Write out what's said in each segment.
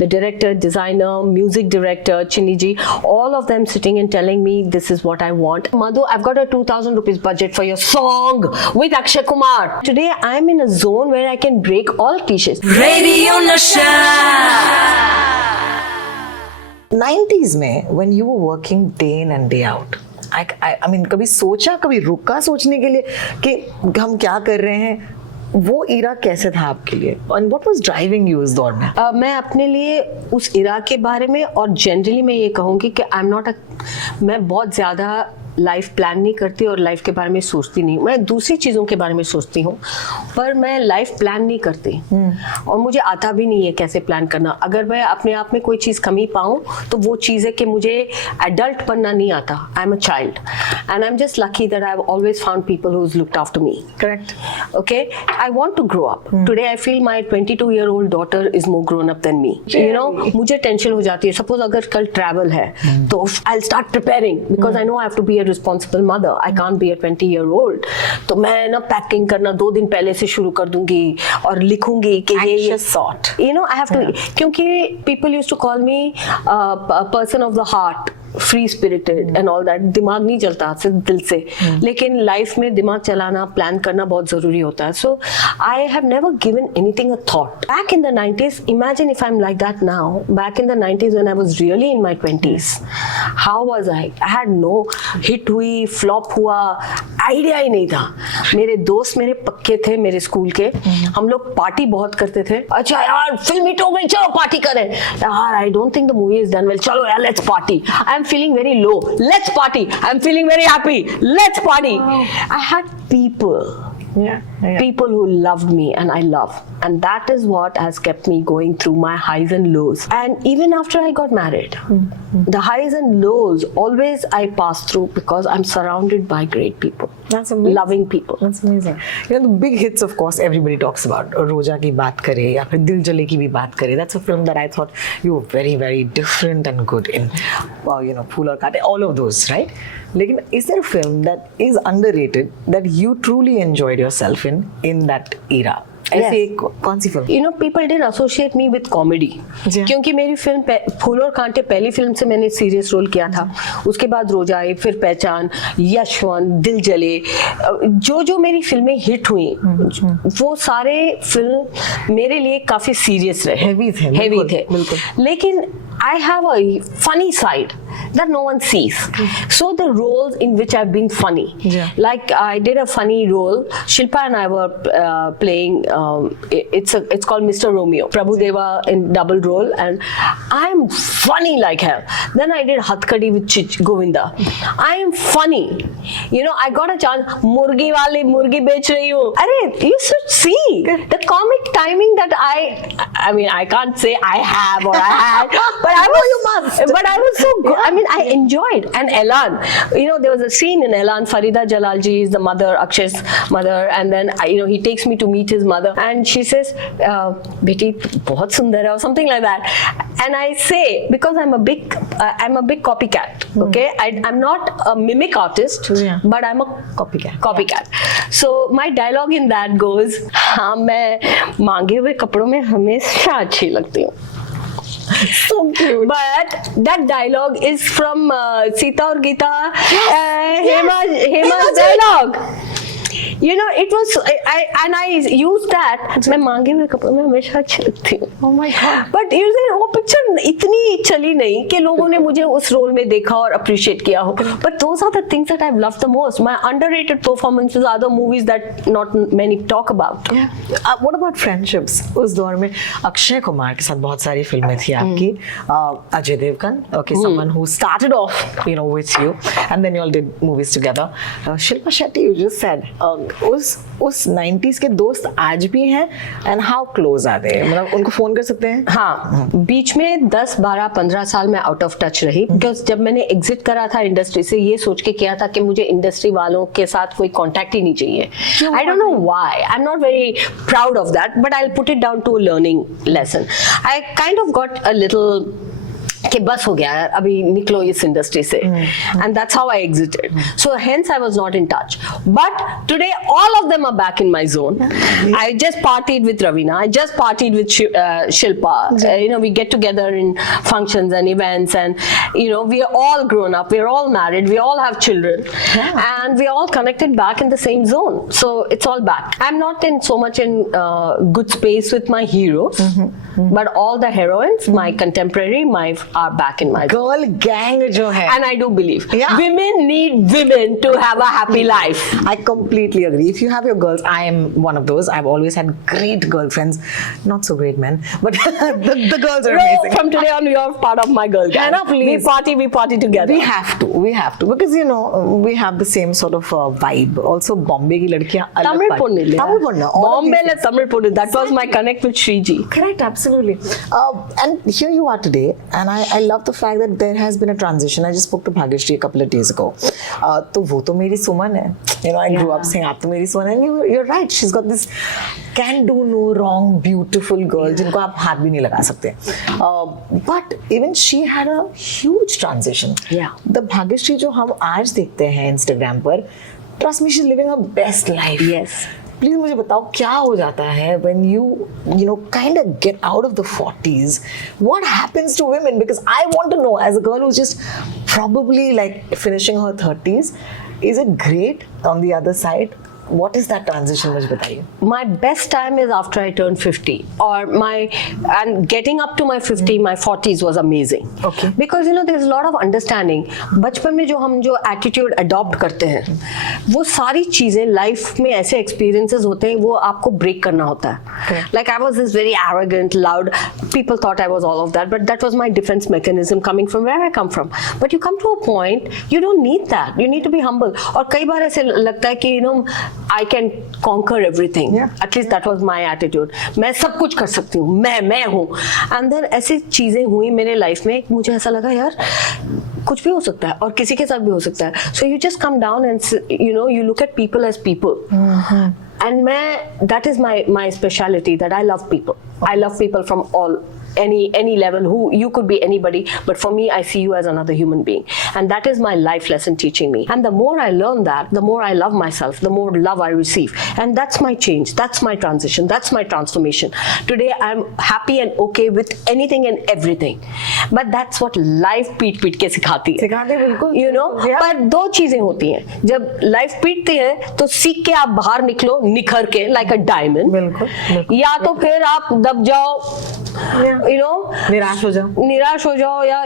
The director, designer, music director, Chiniji, all of them sitting and telling me this is what I want. Madhoo, I've got a 2,000 rupees budget for your song with Akshay Kumar. Today I'm in a zone where I can break all cliches. Radio Nasha. 90s में when you were working day in and day out, I mean कभी सोचा, कभी रुका सोचने के लिए कि हम क्या कर रहे हैं? वो इरा कैसे था आपके लिए? And what was driving you उस दौर में? मैं अपने लिए उस इरा के बारे में और जनरली मैं ये कहूँगी कि मैं बहुत ज़्यादा लाइफ प्लान नहीं करती और लाइफ के बारे में सोचती नहीं. मैं दूसरी चीज़ों के बारे में सोचती हूँ पर मैं लाइफ प्लान नहीं करती और मुझे आता भी नहीं है कैसे प्लान करना. अगर मैं अपने आप में कोई चीज़ कमी पाऊँ तो वो चीज़ है कि मुझे एडल्ट बनना नहीं आता. I am a child and I am just lucky that I have always found people who looked after me. Correct. Okay, I want to grow up. Today I feel my 22-year-old daughter is more grown up than me. You know, मुझे tension हो जाती है. Suppose अगर कल travel है तो I will start preparing because I know I have to be responsible mother. I can't be a 20-year-old. तो मैं ना पैकिंग करना 2 दिन पहले से शुरू कर दूंगी और लिखूंगी कि ये sort. You know, I have to, क्योंकि people used to call me a person of the heart, free spirited and all that. दिमाग नहीं चलता सिर्फ दिल से, लेकिन लाइफ में दिमाग चलाना, प्लान करना बहुत जरूरी होता है. So I have never given anything a thought. Back in the 90s, imagine if I am like that now. Back in the 90s when I was really in my 20s, how was I had no hit हुई, flop हुआ, idea ही नहीं था. मेरे दोस्त मेरे पक्के थे मेरे स्कूल के. हम लोग पार्टी बहुत करते थे. अच्छा यार फिल्म हिट हो गई, चलो पार्टी करें. यार I don't think the movie is done well, चलो यार let's party. I'm feeling very low, let's party. I'm feeling very happy, let's party. I had people who loved me and I love, and that is what has kept me going through my highs and lows. And even after I got married, the highs and lows always I pass through because I'm surrounded by great people. That's amazing. Loving people. That's amazing. You know, the big hits of course everybody talks about. रोजा की बात करें या फिर दिल जले की भी बात करें. That's a film that I thought you were very very different and good in. You know, फूल और कांटे, all of those, right? लेकिन is there a film that is underrated that you truly enjoyed yourself in that era? ऐसी एक कौन सी film? You know, people didn't associate me with comedy. क्योंकि मेरी film फूल और कांटे पहली फिल्म से मैंने सीरियस रोल किया था. उसके बाद रोजा आई, फिर पहचान, यशवंत, दिल जले, जो मेरी फिल्में हिट हुई वो सारे फिल्म मेरे लिए काफी सीरियस रहे, हेवी थे. लेकिन I have a funny side that no one sees. So the roles in which I've been funny, like I did a funny role. Shilpa and I were playing. It's called Mr. Romeo. Prabhudeva in double role, and I'm funny like hell. Then I did Hatkadi with Govinda. I am funny. You know, I got a chance. Murgi wale murgi bech rahi hu. Arey, you should see the comic timing that I mean, I can't say I have or I had. But I was so good. I mean, I enjoyed. And Elan, you know, there was a scene in Elan. Farida Jalalji is the mother, Akshay's mother, and then you know he takes me to meet his mother, and she says, "Beti, बहुत सुंदर है," or something like that. And I say, because I'm a big copycat. Okay, I'm not a mimic artist, but I'm a copycat. So my dialogue in that goes, हाँ मैं मांगे हुए कपड़ों में हमेशा अच्छी लगती हूँ. So cute. But that dialogue is from Sita और Gita, Hema's dialogue. You know, it was I used that. मैं मांगे हुए कपड़ों में हमेशा अच्छी लगती हूँ. Oh my God. But you see, वो पिक्चर इतनी चली नहीं कि लोगों ने मुझे उस रोल में देखा और अप्रिशिएट किया हो. But those are the things that I've loved the most. My underrated performances are the movies that not many talk about. What about friendships? उस दौर में अक्षय कुमार के साथ बहुत सारी फिल्में थी आपकी. Ajay Devgan, okay, someone who started off, you know, with you, and then you all did movies together. Shilpa Shetty, you just said. उस 90s के दोस्त आज भी हैं, and how close are they? मतलब उनको फोन कर सकते हैं? हाँ, बीच में 10, 12, 15 साल में आउट ऑफ टच रही. बिकॉज जब मैंने एग्जिट करा था इंडस्ट्री से, ये सोच के किया था कि मुझे इंडस्ट्री वालों के साथ कोई कॉन्टैक्ट ही नहीं चाहिए. I don't know why. I am not very proud of that, but I will put it down to a learning lesson. I kind of got a little कि बस हो गया यार, अभी निकलो इस इंडस्ट्री से, and that's how I exited. So hence I was not in touch. But today all of them are back in my zone. I just partied with Ravina. I just partied with Shilpa. We get together in functions and events, and we are all grown up. We are all married. We all have children, and we are all connected back in the same zone. So it's all back. I'm not in so much in good space with my heroes, but all the heroines, my contemporary, are back in my girl gang jo hai. And I do believe women need women to have a happy life. I completely agree. If you have your girls, I am one of those. I've always had great girlfriends, not so great men, but the girls are amazing. From today on, you're part of my girl gang. We party together. We have to because we have the same sort of vibe. Also, Bombay ki ladkiyan Tamil Ponnu. Bombay le Tamil Ponnu. That was my connect with Shriji. Correct, absolutely. And here you are today, and I love the fact that there has been a transition. I just spoke to Bhagyashri a couple of days ago. तो वो तो मेरी सुमन है. I grew up saying आप तो मेरी सुमन है. And you're right. She's got this can do no wrong, beautiful girl जिनको आप हाथ भी नहीं लगा सकते. But even she had a huge transition. Yeah. The Bhagyashri जो हम आज देखते हैं Instagram पर, trust me, she's living her best life. Yes. Please मुझे बताओ क्या हो जाता है when you kind of get out of the 40s. What happens to women? Because I want to know, as a girl who's just probably like finishing her 30s, is it great on the other side? What is that transition? मुझे बताइए. My best time is after I turned 50, and getting up to my 50, my 40s was amazing. Okay. Because there's a lot of understanding. बचपन में हम जो attitude adopt करते हैं, वो सारी चीजें लाइफ में ऐसे experiences होते हैं, वो आपको break करना होता है. Okay. Like I was this very arrogant, loud. People thought I was all of that, but that was my defense mechanism coming from where I come from. But you come to a point, you don't need that. You need to be humble. और कई बार ऐसे लगता है कि I can conquer everything. Yeah. At least that was my attitude. मैं सब कुछ कर सकती हूँ, मैं हूँ. And then ऐसी चीजें हुई मेरे लाइफ में, मुझे ऐसा लगा यार कुछ भी हो सकता है और किसी के साथ भी हो सकता है. So you just come down and you look at people as people. And that is my speciality, that I love people. I love people from any level. Who you could be anybody, but for me, I see you as another human being, and that is my life lesson teaching me. And the more I learn that, the more I love myself, the more love I receive, and that's my change, that's my transition, that's my transformation. Today I'm happy and okay with anything and everything, but that's what life पीट के सिखाती है. सिखाते बिल्कुल. Yeah. पर दो चीजें होती हैं. जब लाइफ पीटती है तो सीख के आप बाहर निकलो निखर के like a diamond. बिल्कुल. या तो फिर आप दब जाओ, निराश हो जाओ या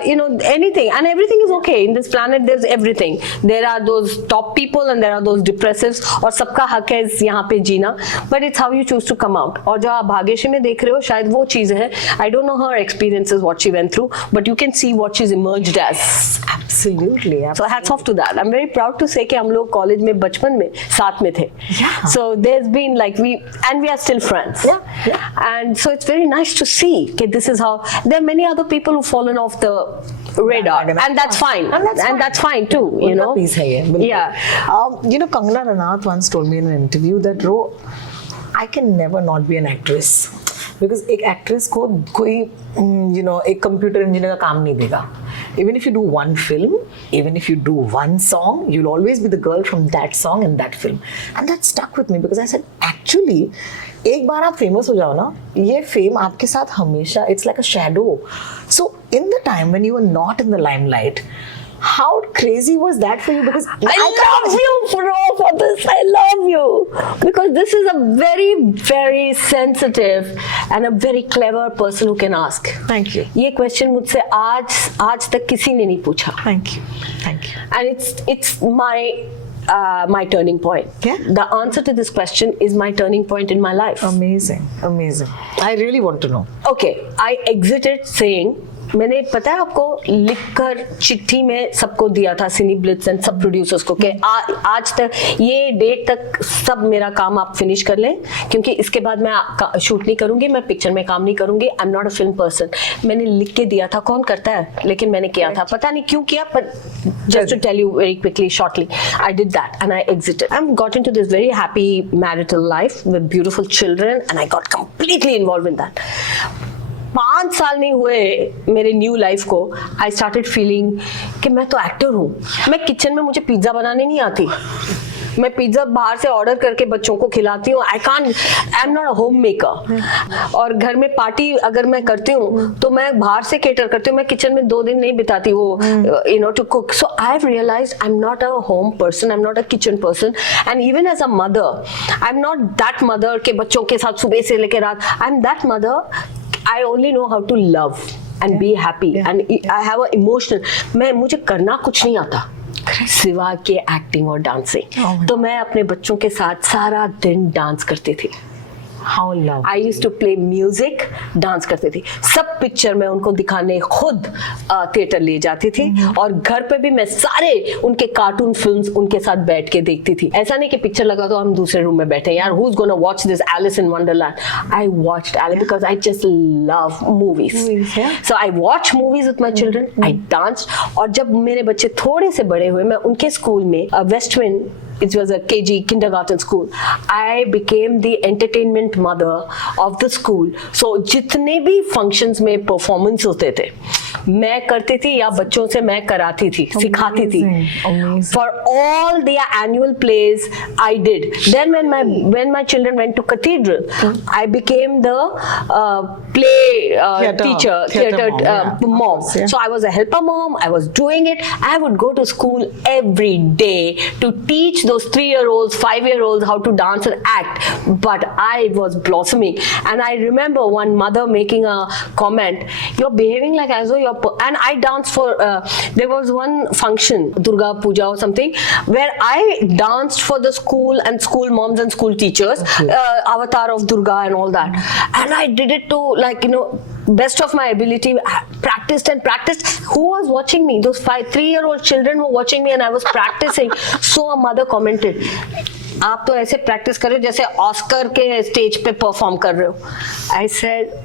anything, and everything is okay in this planet. There's everything. There are those top people and there are those depressives, और सबका हक है यहाँ पे जीना, but it's how you choose to come out. और जो आप भाग्यश्री में देख रहे हो शायद वो चीज है. I don't know her experiences, what she went through, but you can see what she's emerged as. Absolutely. So hats off to that. I'm very proud to say कि हम लोग कॉलेज में बचपन में साथ में थे. Yeah. So there's been we are still friends. Yeah. And so it's very nice to see that this is how. There are many other people who've fallen off the radar, and that's fine. And that's fine too. Yeah. Kangana Ranaut once told me in an interview that I can never not be an actress, because एक actress को कोई एक computer engineer का काम नहीं देगा. Even if you do one film, even if you do one song, you'll always be the girl from that song and that film. And that stuck with me, because I said, actually, एक बार आप famous हो जाओ ना, ये fame आपके साथ हमेशा, it's like a shadow. So in the time when you were not in the limelight, how crazy was that for you? Because I love you, bro, for this. I love you. Because this is a very, very sensitive and a very clever person who can ask. Thank you. ये question मुझसे आज तक किसी ने नहीं पूछा. Thank you. Thank you. And it's my turning point. Yeah. The answer to this question is my turning point in my life. Amazing. I really want to know. Okay, I exited saying, मैंने पता है आपको लिखकर चिट्ठी में सबको दिया था, सिनी ब्लिट्स एंड सब प्रोड्यूसर्स को, कि आज तक ये डेट तक सब मेरा काम आप फिनिश कर लें, क्योंकि इसके बाद मैं शूट नहीं करूंगी, मैं पिक्चर में काम नहीं करूंगी. आई am not a film person. मैंने लिख के दिया था, कौन करता है, लेकिन मैंने किया था. पता नहीं क्यों किया, but just to tell you very quickly, shortly, I did that and I exited. I got into this very happy marital life with beautiful children, and I got completely involved in that. 5 साल नहीं हुए मेरे new life को, I started feeling कि मैं तो actor हूँ. मैं किचन में, मुझे पिज्जा बनाने नहीं आती. मैं पिज्जा बाहर से ऑर्डर करके बच्चों को खिलाती हूँ. आई am not a home maker. और घर में पार्टी अगर मैं करती हूँ तो मैं बाहर से केटर करती हूँ. मैं किचन में 2 दिन नहीं बिताती वो to cook. So I have realised I am not a home person, I am not a kitchen person. And even as a mother, I am not that mother के बच्चों के साथ सुबह से लेकर रात. I am that mother, I only know how to love and be happy and I have a emotional. मुझे करना कुछ नहीं आता सिवा के एक्टिंग और डांसिंग. तो मैं अपने बच्चों के साथ सारा दिन डांस करती थी. How lovely. I used to play music, dance करती थी. सब पिक्चर में उनको दिखाने खुद थिएटर ले जाती थी. और घर पे भी मैं सारे उनके कार्टून फिल्म्स उनके साथ बैठ के देखती थी. ऐसा नहीं कि पिक्चर लगा तो हम दूसरे रूम में बैठे यार, who's gonna watch this Alice in Wonderland? I watched Alice because I just love movies. So I watch movies with my children. I danced. और जब मेरे बच्चे थोड़े से बड़े हुए, मैं उनके स्कूल में वेस्टविंड, it was a KG kindergarten school, I became the entertainment mother of the school. So जितने भी functions में performance होते थे मैं करती थी या बच्चों से मैं कराती थी, सिखाती थी. For all their annual plays I did. Then when my children went to cathedral, I became the play teacher, theater mom. So I was a helper mom. I was doing it. I would go to school every day to teach those 3-year-olds, 5-year-olds how to dance and act. But I was blossoming. And I remember one mother making a comment, "You're behaving like as though you're..." And I danced for, there was one function, Durga Puja or something, where I danced for the school and school moms and school teachers, avatar of Durga and all that. And I did it to best of my ability, practiced and practiced. Who was watching me? Those 3-year-old children were watching me and I was practicing. So a mother commented, आप तो ऐसे practice कर रहे हो जैसे Oscar के stage पे perform कर रहे हो. I said,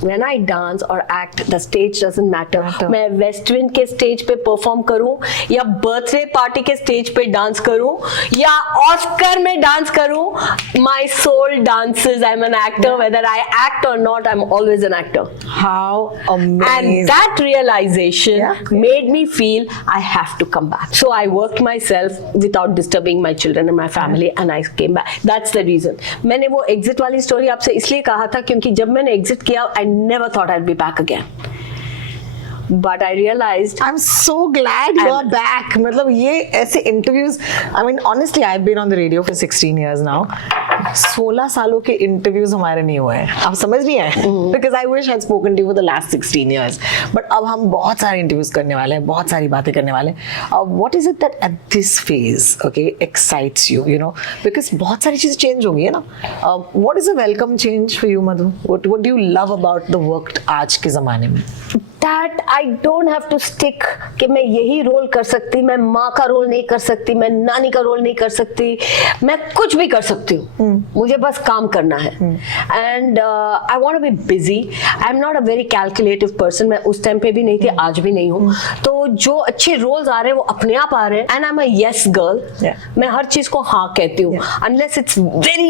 when I dance or act, the stage doesn't matter. मैं वेस्ट विंड के स्टेज पे परफॉर्म करूं या बर्थडे पार्टी के स्टेज पे डांस करूं या ऑस्कर में डांस करूं, my soul dances. I'm an actor. Whether I act or not, I'm always an actor. How amazing. And that realization made me feel I have to come back. So I worked myself without disturbing my children and my family and I came back. That's the reason. मैंने वो exit वाली story आपसे इसलिए कहा था क्योंकि जब मैंने एग्जिट किया, I never thought I'd be back again. But I realized I'm so glad you're back. मतलब ये ऐसे interviews, I mean honestly I've been on the radio for 16 years now. 16 सालों के interviews हमारे नहीं हुए हैं. आप समझ रही हैं? Because I wish I'd spoken to you for the last 16 years. But अब हम बहुत सारे interviews करने वाले हैं, बहुत सारी बातें करने वाले हैं. What is it that at this phase, okay, excites you? You know, because बहुत सारी चीजें change हो गई है ना. What is a welcome change for you, Madhoo? What do you love about the work आज के ज़माने में? That I don't have to stick कि मैं यही रोल कर सकती, मैं माँ का रोल नहीं कर सकती, मैं नानी का रोल नहीं कर सकती, मैं कुछ भी कर सकती हूँ. मुझे बस काम करना है. And I want to be busy. I'm not a very calculative person. मैं उस टाइम पे भी नहीं थी, आज भी नहीं हूँ. तो जो अच्छे रोल्स आ रहे हैं वो अपने आप आ रहे हैं. And I'm a yes girl. मैं हर चीज को हाँ कहती हूँ. Unless it's very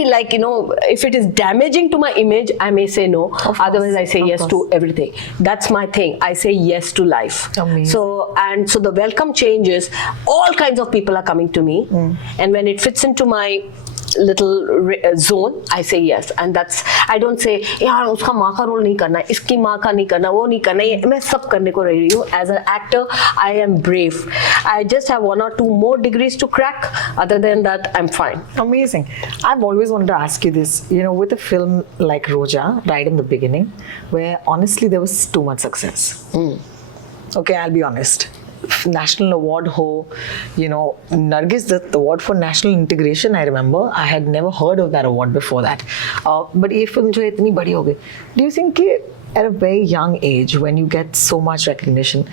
if it is damaging to my image, I may say no. Otherwise I say yes to everything. That's my thing. I say yes to life. Amazing. So the welcome changes. All kinds of people are coming to me, and when it fits into my little zone, I say yes. And that's, I don't say यार उसका माँ का role नहीं करना, इसकी माँ का नहीं करना, वो नहीं करना, ये मैं सब करने को रेडी हूँ. As an actor, I am brave. I just have 1 or 2 more degrees to crack. Other than that, I'm fine. Amazing. I've always wanted to ask you this. You know, with a film like Roja, right in the beginning, where honestly there was too much success. Okay, I'll be honest. National award ho, Nargis, the award for national integration, I remember. I had never heard of that award before that. But ये film जो है इतनी बड़ी हो गई. Do you think at a very young age, when you get so much recognition,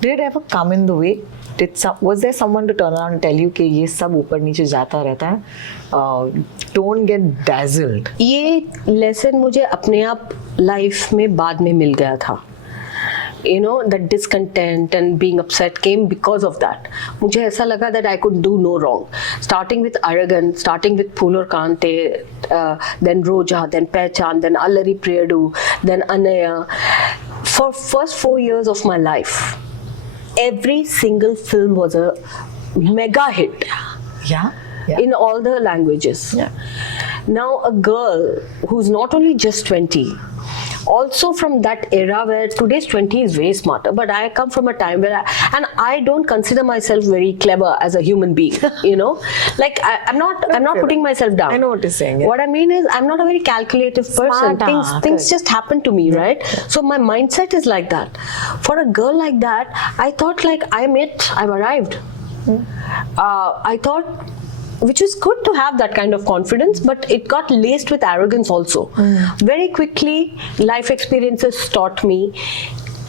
did it ever come in the way? Was there someone to turn around and tell you कि ये सब ऊपर नीचे जाता रहता है? Don't get dazzled. ये lesson मुझे अपने आप life में बाद में मिल गया था. you know, that discontent and being upset came because of that. मुझे ऐसा लगा that I could do no wrong. Starting with Arrogant, starting with Phool Aur Kaante, then Roja, then Pehchan, then Allari Priyadu, then Anaya. For first 4 years of my life, every single film was a mega hit. Yeah. In all the languages. Yeah. Now a girl who's not only just 20, also from that era where today's 20 is very smarter, but I come from a time where I don't consider myself very clever as a human being, you know, like I'm not putting myself down. I know what you're saying. Yeah. What I mean is I'm not a very calculative person. Things just happen to me, right? So my mindset is like that. For a girl like that, I thought like I've arrived. I thought, which is good to have that kind of confidence, but it got laced with arrogance also. Very quickly, life experiences taught me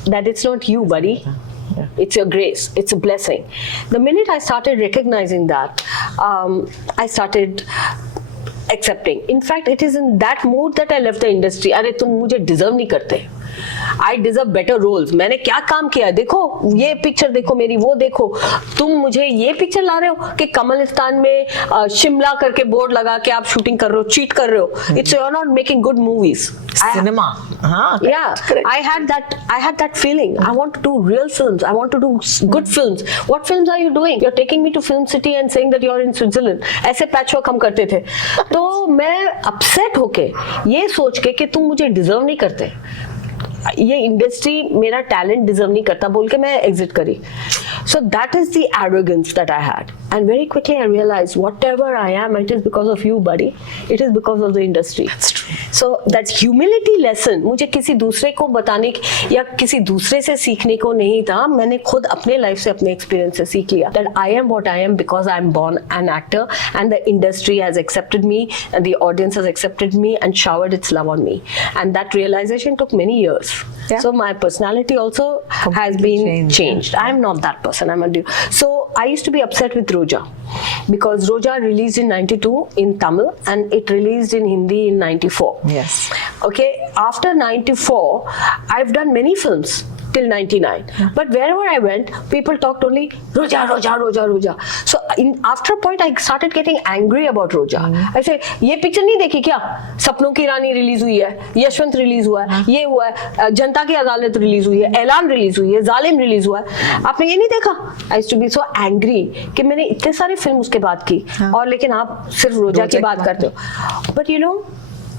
that it's not you, buddy. Yeah. It's your grace. It's a blessing. The minute I started recognizing that, I started accepting. In fact, it is in that mood that I left the industry. अरे तुम मुझे deserve नहीं करते. I deserve better roles. मैंने क्या काम किया? देखो ये पिक्चर देखो मेरी, वो देखो. तुम मुझे ये पिक्चर ला रहे हो कि कमलिस्तान में शिमला करके बोर्ड लगा के आप शूटिंग कर रहे हो, चीट कर रहे हो. It's you're not making good movies. Cinema. Yeah, correct. I had that feeling. I want to do real films. I want to do good films. What films are you doing? You're taking me to Film City and saying that you're in Switzerland. ऐसे patchwork हम करते थे. तो मैं upset होके ये सोच के कि तुम मुझे डिजर्व नहीं करते, ये इंडस्ट्री मेरा टैलेंट डिजर्व नहीं करता बोल के मैं एग्जिट करी. So that is the arrogance that I had, and very quickly I realized whatever I am, it is because of you, buddy. It is because of the industry. That's true. So that humility lesson मुझे किसी दूसरे को बताने या किसी दूसरे से सीखने को नहीं था. मैंने खुद अपने लाइफ से अपने एक्सपीरियंस से सीख लिया that I am what I am because I am born an actor and the industry has accepted me and the audience has accepted me and showered its love on me, and that realization took many years. Yeah. So my personality also has been changed. I am not that person. So I used to be upset with Roja because Roja released in 92 in Tamil and it released in Hindi in 94. Yes. Okay. After 94, I've done many films till 99. But wherever I went, people talked only Roja, Roja, Roja, Roja. So after a point, I started getting angry about Roja. I said, ये picture नहीं देखी क्या? सपनों की रानी release हुई है, Yashwant release हुआ है, ये हुआ है, जनता की अदालत रिलीज हुई है, ऐलान रिलीज हुई है, जालिम रिलीज हुआ है, आपने ये नहीं देखा? I used to be so angry कि मैंने इतने सारे फिल्म उसके बाद की और लेकिन आप सिर्फ रोजा की बात करते हो. But you know,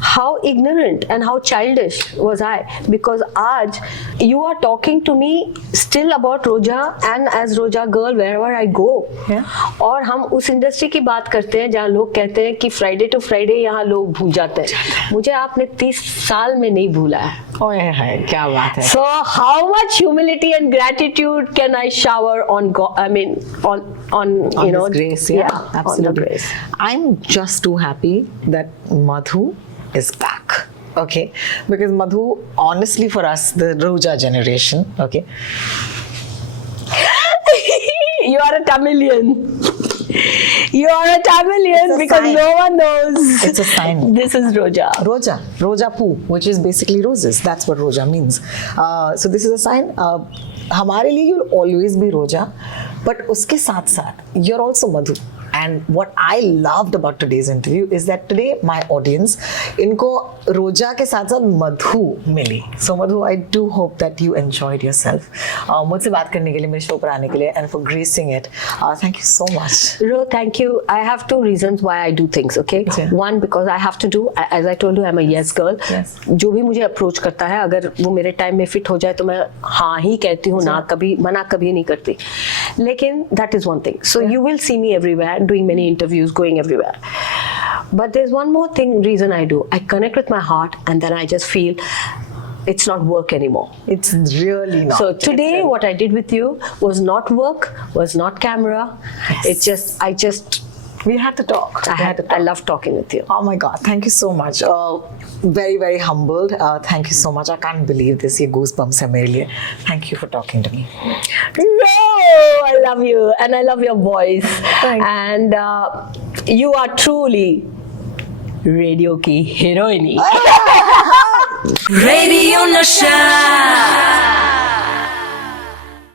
how ignorant and how childish was I, because aaj you are talking to me still about Roja and as Roja girl wherever I go. और हम उस इंडस्ट्री की बात करते हैं जहाँ लोग कहते हैं कि फ्राइडे टू फ्राइडे यहाँ लोग भूल जाते हैं. मुझे आपने 30 साल में नहीं भूला है. ओए हाय क्या बात है. So how much humility and gratitude can I shower on God? I mean on you know, grace. Yeah, absolutely. On the grace. I'm just too happy that Madhoo is back. Okay, because Madhoo, honestly, for us, the Roja generation, okay. You are a Tamilian. You are a Tamilian because sign. No one knows. It's a sign. This is Roja. Roja Poo, which is basically roses. That's what Roja means. So this is a sign. हमारे लिए you'll always be Roja, but उसके साथ साथ you're also Madhoo. And what I loved about today's interview is that today my audience इनको रोजा के साथ साथ मधु मिली. So Madhoo, I do hope that you enjoyed yourself. मुझसे बात करने के लिए, मेरे शो पर आने के लिए, and for gracing it. Thank you so much. Ro, thank you. I have 2 reasons why I do things. Okay. Yeah. One, because I have to do. As I told you, I'm a yes girl. Yes. जो भी मुझे approach करता है, अगर वो मेरे time में fit हो जाए तो मैं हाँ ही कहती हूँ, ना कभी मना कभी नहीं करती. लेकिन that is one thing. So you will see me everywhere, doing many interviews, going everywhere. But there's one more reason I do. I connect with my heart and then I just feel it's not work anymore. It's really not. So today what I did with you was not work, was not camera. Yes. We had to talk. I love talking with you. Oh my God, thank you so much. Very, very humbled. Thank you so much. I can't believe this. Ye goosebumps hai mere liye. Thank you for talking to me. No, I love you and I love your voice. And you are truly radio ki heroine. Radio Nasha.